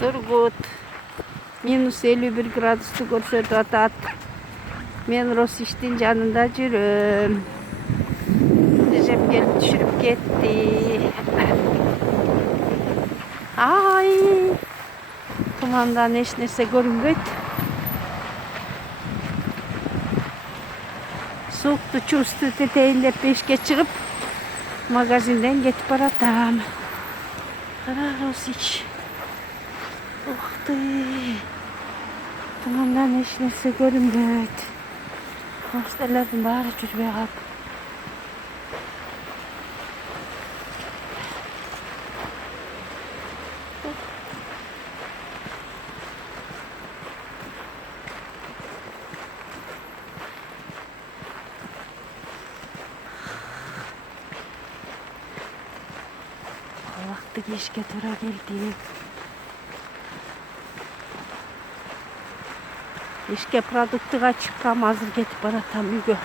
Surgut. Minus 51 gradus'tu gösteriyor. Ben Rosiş'tin canında yürüm. Recep gelip düşürüp gitti. Ay. Tumandan eşnese görünmüyor. Soğuktu, çustu, teteğinde peşke çıkıp magazinden getip aratam. Kara Rosiş. Uhtı. Tumandan eşnese görünmüyor. Hastelerin bari çocuğa kalk. Vakti geçke tura geldi. İşke produktığa çıkam hazır getip aratam yügü.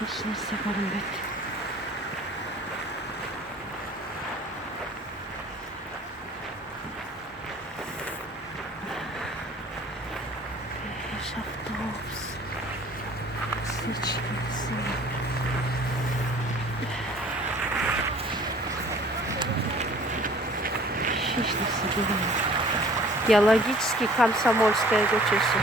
Hiç neyse görünmedi. Beş avtobus. Seçilsin. Şişlisi görünmedi. Ялогический, Комсомольская göçesi.